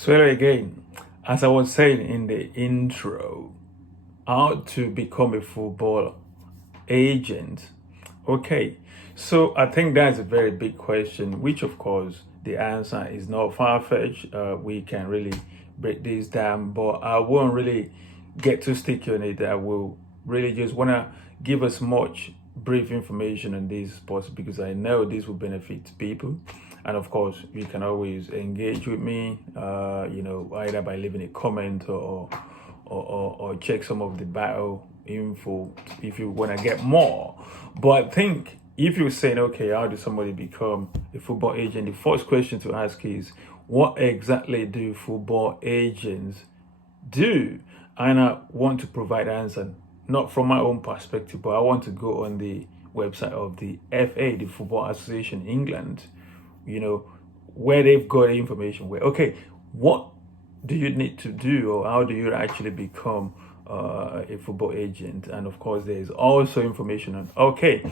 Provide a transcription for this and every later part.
So again, as I was saying in the intro, how to become a football agent. Okay, so I think that's a very big question, which of course the answer is not far-fetched. We can really break this down, but I won't really get too sticky on it. I will really just want to give as much brief information on this as possible because I know this will benefit people. And of course, you can always engage with me, either by leaving a comment or check some of the bio info if you want to get more. But I think if you're saying, okay, how does somebody become a football agent? The first question to ask is, what exactly do football agents do? And I want to provide answer, not from my own perspective, but I want to go on the website of the FA, the Football Association in England, where they've got information where, okay, what do you need to do or how do you actually become a football agent? And of course, there's also information on, okay,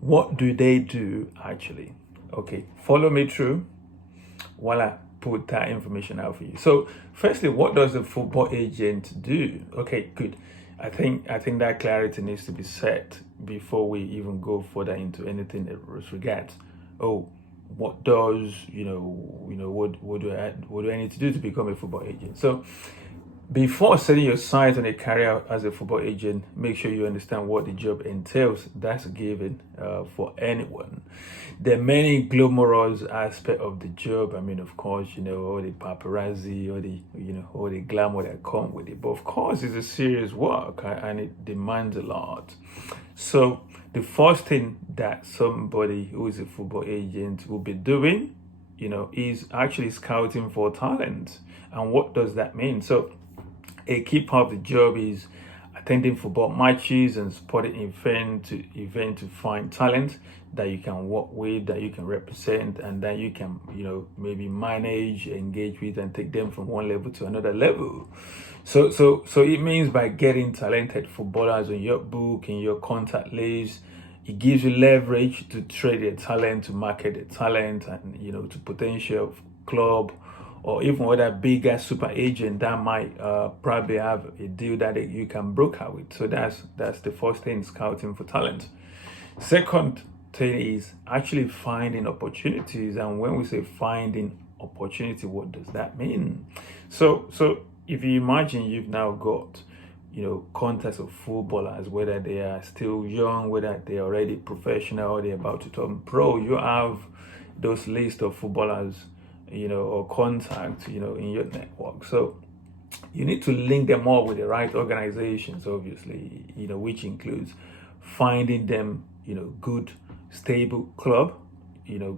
what do they do actually? Okay, follow me through while I put that information out for you. So firstly, what does a football agent do? Okay, good. I think that clarity needs to be set before we even go further into anything that regards, oh, what does what do I need to do to become a football agent? So before setting your sights on a career as a football agent, make sure you understand what the job entails. That's a given for anyone. There are many glamorous aspects of the job. I mean, of course, all the paparazzi, all the glamour that come with it. But of course, it's a serious work and it demands a lot. So the first thing that somebody who is a football agent will be doing, is actually scouting for talent. And what does that mean? So a key part of the job is attending football matches and supporting event to find talent that you can work with, that you can represent, and that you can, maybe manage, engage with, and take them from one level to another level. So it means by getting talented footballers on your book, in your contact list, it gives you leverage to trade their talent, to market their talent, and to potential club or even other bigger super agent that might probably have a deal that you can broker with. So that's the first thing, scouting for talent. Second thing is actually finding opportunities. And when we say finding opportunity, what does that mean? So if you imagine you've now got contacts of footballers, whether they are still young, whether they're already professional or they're about to turn pro, you have those list of footballers or contact, in your network. So you need to link them all with the right organizations, obviously, which includes finding them, good, stable club,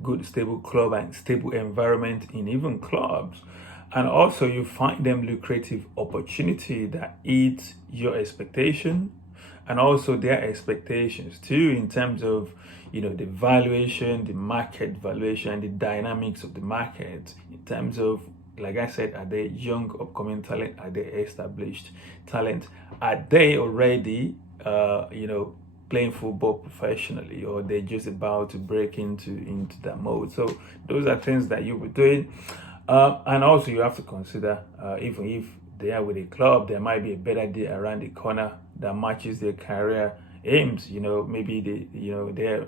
good, stable club and stable environment in even clubs. And also you find them lucrative opportunity that eats your expectation and also their expectations too, in terms of the valuation, the market valuation, the dynamics of the market, in terms of, like I said, are they young upcoming talent, are they established talent, are they already playing football professionally, or they're just about to break into that mode. So those are things that you'll be doing. And also you have to consider, even if they are with a club, there might be a better deal around the corner that matches their career aims. Maybe they're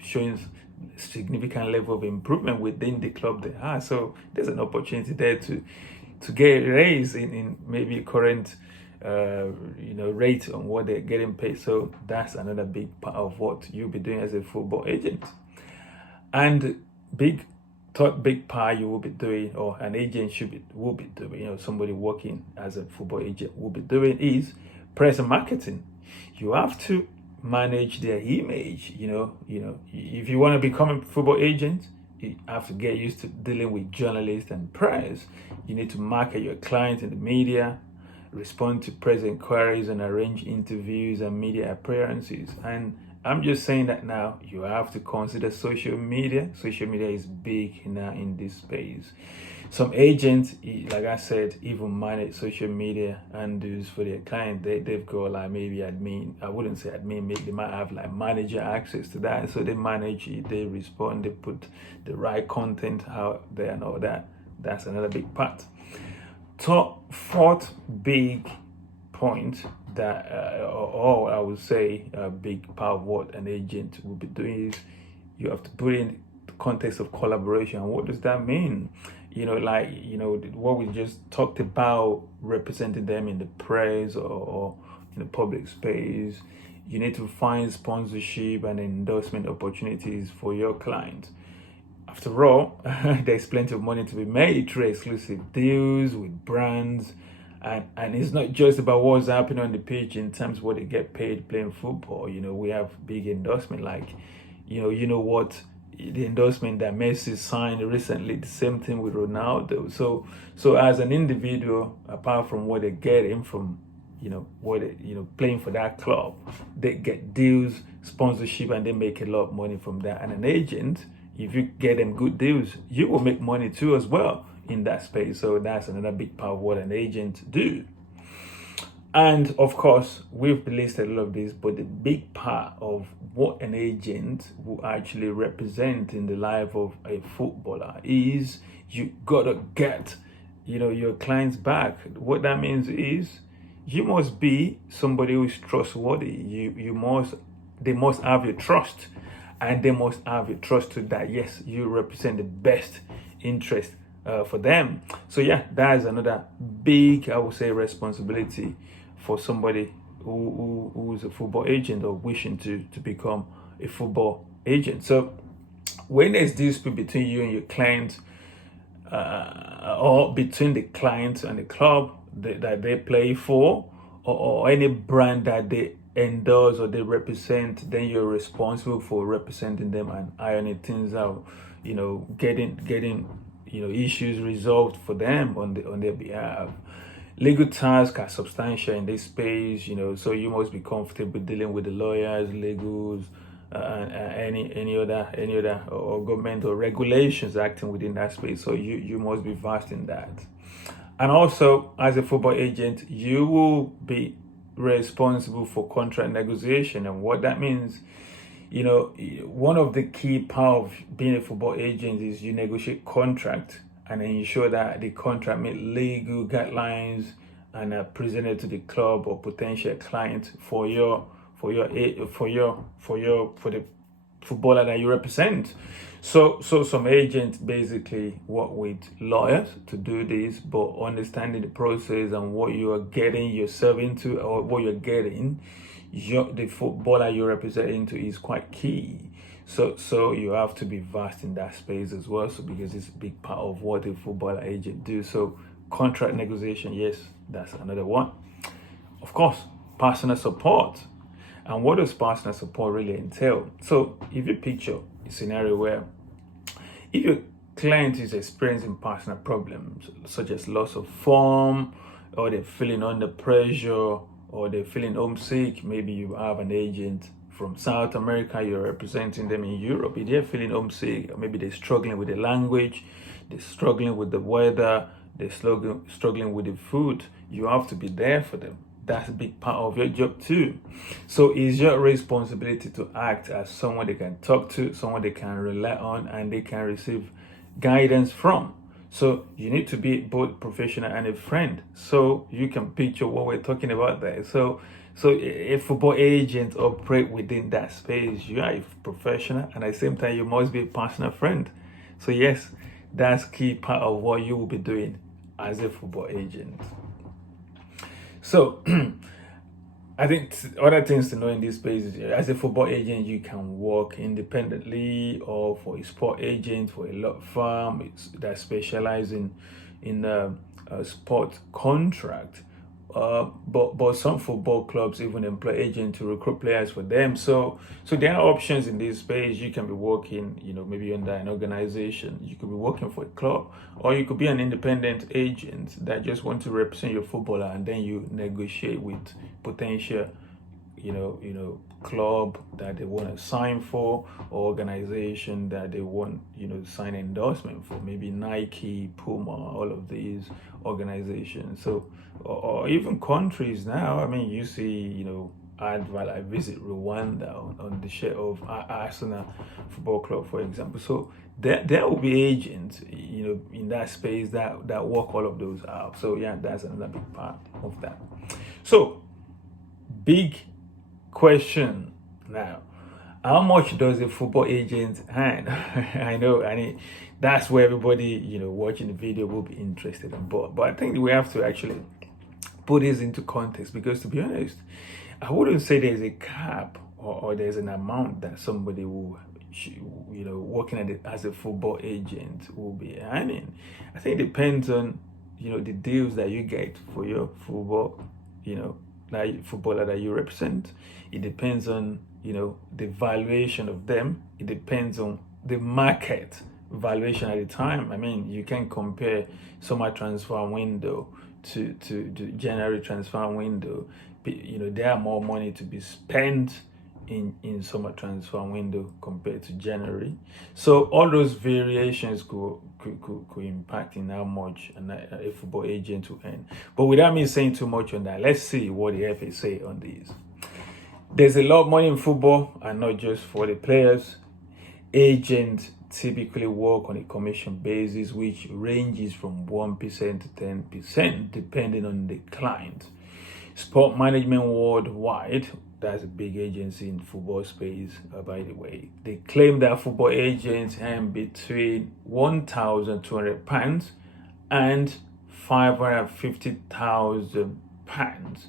showing significant level of improvement within the club they are. So there's an opportunity there to get a raise in maybe current rate on what they're getting paid. So that's another big part of what you'll be doing as a football agent. And third big part you will be doing, or an agent will be doing, somebody working as a football agent will be doing, is press and marketing. You have to manage their image. If you want to become a football agent, you have to get used to dealing with journalists and press. You need to market your clients in the media, respond to press inquiries, and arrange interviews and media appearances. And I'm just saying that now you have to consider social media. Social media is big now in this space. Some agents, like I said, even manage social media handles for their client. They've got like maybe admin, I wouldn't say admin, maybe they might have like manager access to that. So they manage it, they respond, they put the right content out there and all that. That's another big part. Top fourth big point that, or I would say a big part of what an agent will be doing is you have to put in the context of collaboration. What does that mean? What we just talked about, representing them in the press or in the public space. You need to find sponsorship and endorsement opportunities for your clients. After all, there's plenty of money to be made through exclusive deals with brands. And it's not just about what's happening on the pitch in terms of what they get paid playing football. We have big endorsement like, what the endorsement that Messi signed recently, the same thing with Ronaldo. So as an individual, apart from what they're getting from playing for that club, they get deals, sponsorship, and they make a lot of money from that. And an agent, if you get them good deals, you will make money too as well in that space. So that's another big part of what an agent do. And of course, we've listed a lot of this, but the big part of what an agent will actually represent in the life of a footballer is you gotta get, your clients back. What that means is you must be somebody who is trustworthy. They must have your trust, and they must have your trust to that. Yes, you represent the best interest for them. So yeah, that is another big, I would say, responsibility for somebody who is a football agent or wishing to become a football agent. So when there's dispute between you and your client, or between the client and the club that they play for, or any brand that they endorse or they represent, then you're responsible for representing them and ironing things out, getting issues resolved for them on their behalf. Legal tasks are substantial in this space, so you must be comfortable dealing with the lawyers, legals, and any other or government or regulations acting within that space. So you must be versed in that. And also, as a football agent, you will be responsible for contract negotiation. And what that means, one of the key part of being a football agent is you negotiate contract and ensure that the contract meet legal guidelines and are presented to the club or potential client for the footballer that you represent. So some agents basically work with lawyers to do this, but understanding the process and what you are getting yourself into, or what you're getting the footballer you're representing to, is quite key. So you have to be vast in that space as well. So because it's a big part of what a footballer agent do. So contract negotiation, yes, that's another one. Of course, personal support. And what does personal support really entail? So if you picture a scenario where if your client is experiencing personal problems such as loss of form, or they're feeling under pressure, or they're feeling homesick, maybe you have an agent from South America, you're representing them in Europe. If they're feeling homesick, or maybe they're struggling with the language, they're struggling with the weather, they're struggling with the food, you have to be there for them. That's a big part of your job too. So it's your responsibility to act as someone they can talk to, someone they can rely on, and they can receive guidance from. So you need to be both professional and a friend. So you can picture what we're talking about there. So a football agent operate within that space. You are a professional, and at the same time, you must be a personal friend. So yes, that's key part of what you will be doing as a football agent. So I think other things to know in this space is, as a football agent, you can work independently or for a sport agent, for a law firm that specializes in a sport contract. But some football clubs even employ agents to recruit players for them. So there are options in this space. You can be working, maybe under an organization. You could be working for a club, or you could be an independent agent that just want to represent your footballer, and then you negotiate with potential, club that they want to sign for, or organization that they want, sign endorsement for, maybe Nike, Puma, all of these organizations. So, or even countries now. I mean, you see, advert, I visit Rwanda on the share of Arsenal Football Club, for example. So there will be agents, in that space that work all of those out. So yeah, that's another big part of that. So big question now. How much does a football agent earn? I know, that's where everybody, watching the video will be interested in. But I think we have to actually put this into context, because to be honest, I wouldn't say there's a cap or there's an amount that somebody will, working as a football agent will be earning. I think it depends on, the deals that you get for your football, that footballer that you represent. It depends on, the valuation of them. It depends on the market valuation at the time. I mean, you can compare summer transfer window to January transfer window. There are more money to be spent in summer transfer window compared to January. So all those variations could impact in how much a football agent will earn. But without me saying too much on that, let's see what the FA say on this. There's a lot of money in football, and not just for the players. Agents typically work on a commission basis, which ranges from 1% to 10%, depending on the client. Sport Management Worldwide, that's a big agency in football space, by the way. They claim that football agents earn between £1,200 and £550,000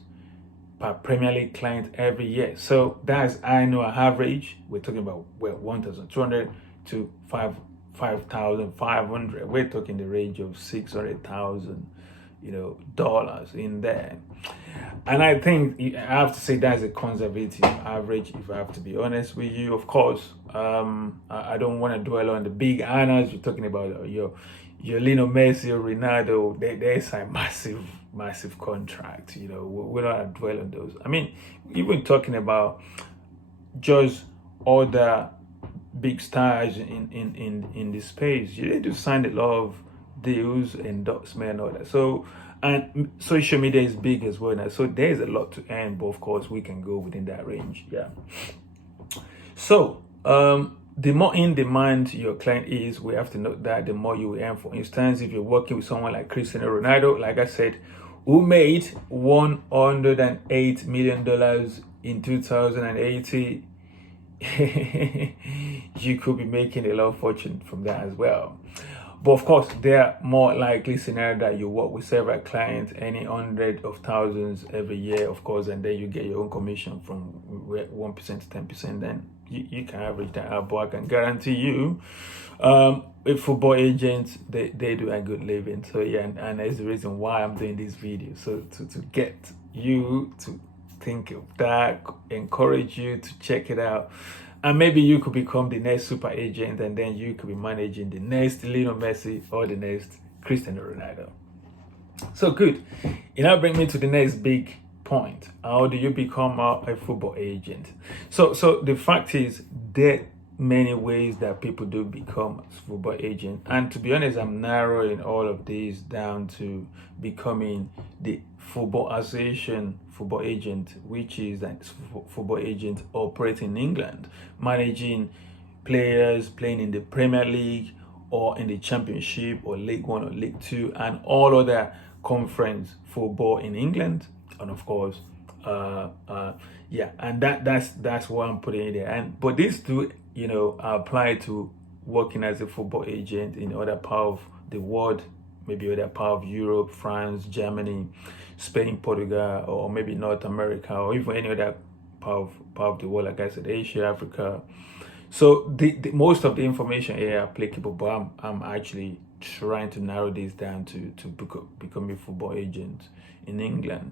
per Premier League client every year. So that's annual average. We're talking about 1,200 to 5,500. We're talking the range of $600,000, dollars in there. And I think I have to say that's a conservative average, if I have to be honest with you. Of course, I don't want to dwell on the big earners. You're talking about your Lionel Messi or Ronaldo. There's a massive contract. We're not dwell on those. I mean, even talking about just other big stars in the space, you need to sign a lot of deals, endorsement, and all that. So, and social media is big as well now. So there's a lot to earn, but of course we can go within that range. Yeah. So the more in demand your client is, we have to note that the more you earn. For instance, if you're working with someone like Cristiano Ronaldo, like I said, who made $108 million in 2018, you could be making a lot of fortune from that as well. But of course, there are more likely scenario that you work with several clients, any hundreds of thousands every year, of course, and then you get your own commission from 1% to 10%. Then you can average that out. But I can guarantee you, with football agents, they do a good living. So yeah, and that's the reason why I'm doing this video. So to get you to think of that, encourage you to check it out. And maybe you could become the next super agent, and then you could be managing the next Lionel Messi or the next Cristiano Ronaldo. So good. It now brings me to the next big point. How do you become a football agent? So the fact is, there are many ways that people do become a football agent. And to be honest, I'm narrowing all of these down to becoming the Football Association football agent, which is a football agent operating in England, managing players playing in the Premier League or in the Championship or League One or League Two and all other conference football in England. And of course, and that's what I'm putting in there. But these two, apply to working as a football agent in other part of the world, maybe other part of Europe, France, Germany, Spain, Portugal, or maybe North America, or even any other part of the world, like I said, Asia, Africa. So the most of the information here are applicable, but I'm actually trying to narrow this down to become a football agent in England.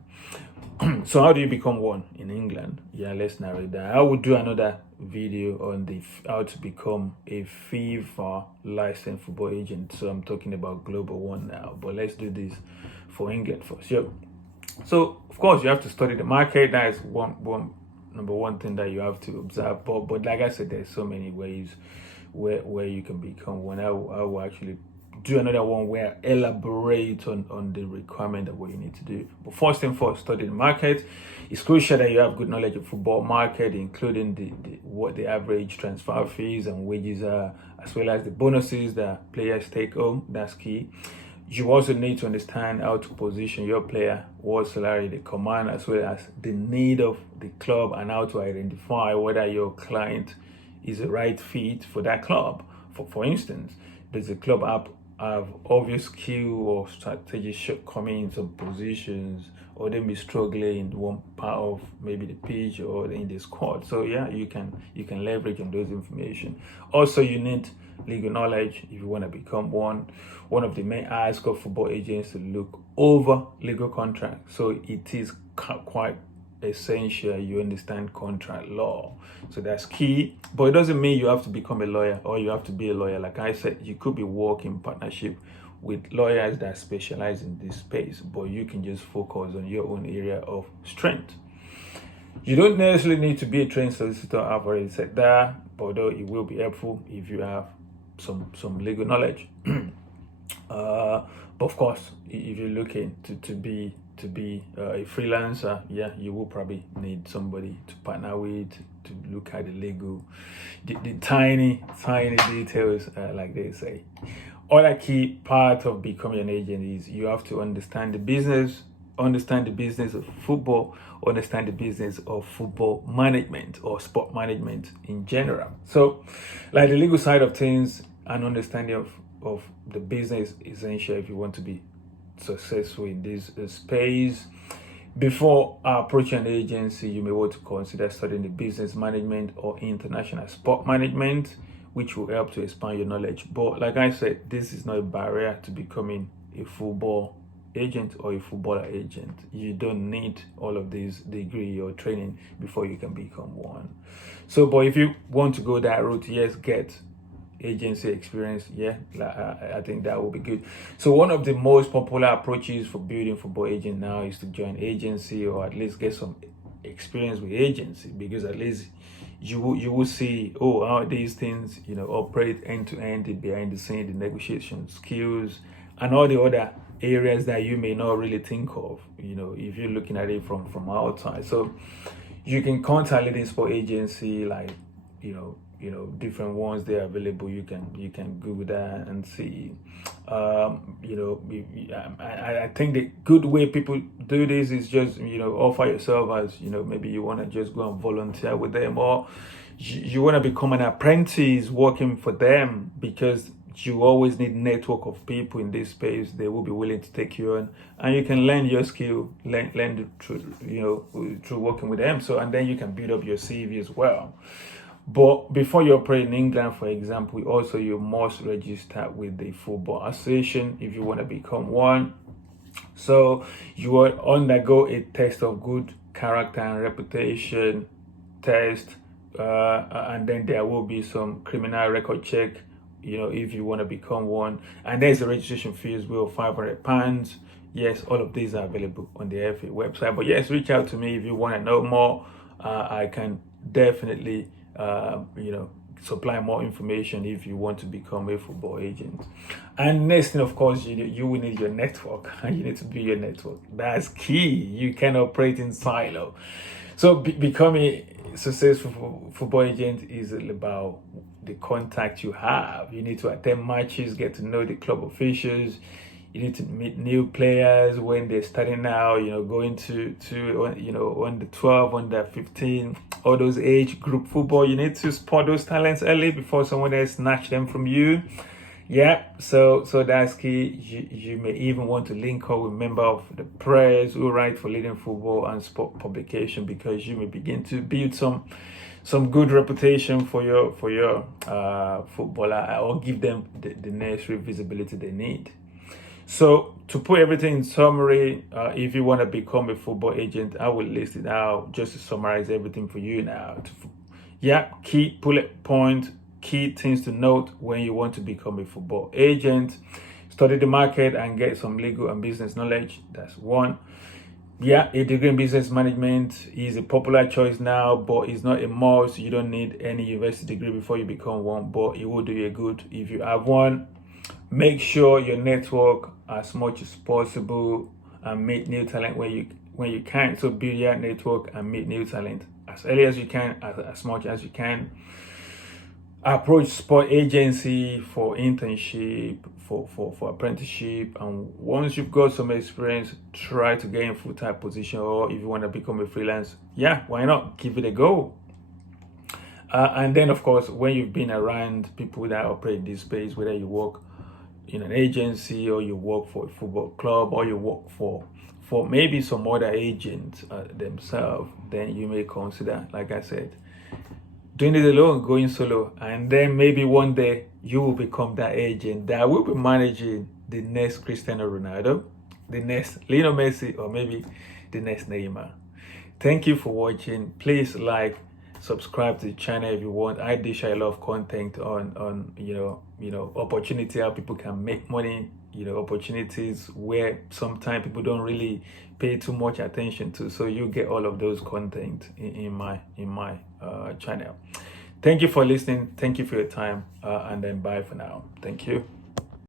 So how do you become one in England? Yeah, let's narrow it down. I will do another video on how to become a FIFA licensed football agent. So I'm talking about global one now, but let's do this for England first. So of course you have to study the market. That is number one thing that you have to observe. But like I said, there's so many ways where you can become one. I will actually do another one where I elaborate on the requirement of what you need to do. But first thing first, study the market. It's crucial that you have good knowledge of football market, including what the average transfer fees and wages are, as well as the bonuses that players take home. That's key. You also need to understand how to position your player, what salary they command, as well as the need of the club, and how to identify whether your client is the right fit for that club. For instance, does the club have obvious skill or strategic shortcoming in some positions, or they may struggling in one part of maybe the pitch or in the squad? So yeah, you can leverage on those information. Also, you need legal knowledge if you want to become one. One of the main asks of football agents to look over legal contracts. So it is quite essential you understand contract law. So that's key. But it doesn't mean you have to become a lawyer or you have to be a lawyer. Like I said, you could be working in partnership with lawyers that specialize in this space, but you can just focus on your own area of strength. You don't necessarily need to be a trained solicitor. I've already said that, but though it will be helpful if you have some legal knowledge. But of course, if you're looking to be a freelancer, yeah, you will probably need somebody to partner with to look at the legal, the tiny details, like they say. Other key part of becoming an agent is you have to understand the business of football, understand the business of football management or sport management in general. So, like the legal side of things, an understanding of the business is essential if you want to be successful in this space. Before approaching an agency, you may want to consider studying the business management or international sport management, which will help to expand your knowledge. But like I said, this is not a barrier to becoming a football agent or a footballer agent. You don't need all of this degree or training before you can become one. So, but if you want to go that route, yes, get agency experience. Yeah, I think that will be good. So one of the most popular approaches for building football agent now is to join agency, or at least get some experience with agency, because at least you will see how these things operate end to end, behind the scene, the negotiation skills, and all the other areas that you may not really think of, if you're looking at it from outside. So you can contact leading sport agency, like different ones they are available. You can Google that and see. I think the good way people do this is just offer yourself as maybe you want to just go and volunteer with them, or you want to become an apprentice working for them, because you always need network of people in this space. They will be willing to take you on, and you can learn your skill, learn through working with them. So, and then you can build up your CV as well. But before you operate in England, for example, also you must register with the Football Association if you want to become one. So you will undergo a test of good character and reputation test, and then there will be some criminal record check, if you want to become one. And there's a registration fee as well, £500. Yes, all of these are available on the FA website. But yes, reach out to me if you want to know more. I can definitely supply more information if you want to become a football agent. And next thing, of course, you will need your network. You need to build your network. That's key. You can operate in silo. So becoming a successful football agent is about the contact you have. You need to attend matches, get to know the club officials. You need to meet new players when they're starting out, going to on the 12, on the 15, all those age group football. You need to spot those talents early before someone else snatch them from you. Yeah, so that's key. You may even want to link up with member of the press who write for leading football and sport publication, because you may begin to build some good reputation for your footballer, or give them the necessary visibility they need. So to put everything in summary, if you want to become a football agent, I will list it out just to summarize everything for you now. Key bullet point, key things to note when you want to become a football agent. Study the market and get some legal and business knowledge. That's one. A degree in business management is a popular choice now, but it's not a must. You don't need any university degree before you become one, but it will do you good if you have one. Make sure your network as much as possible and meet new talent when you can. So build your network and meet new talent as early as you can, as much as you can. Approach sport agency for internship, for apprenticeship, and once you've got some experience, try to get in full-time position, or if you want to become a freelance, yeah, why not give it a go. And then of course, when you've been around people that operate this space, whether you work in an agency or you work for a football club or you work for maybe some other agents themselves, then you may consider, like I said, doing it alone, going solo, and then maybe one day you will become that agent that will be managing the next Cristiano Ronaldo, the next Lionel Messi, or maybe the next Neymar. Thank you for watching. Please like, subscribe to the channel if you want. I do share a lot of content on opportunity, how people can make money, opportunities where sometimes people don't really pay too much attention to. So you get all of those content in my channel. Thank you for listening. Thank you for your time, and then bye for now. Thank you.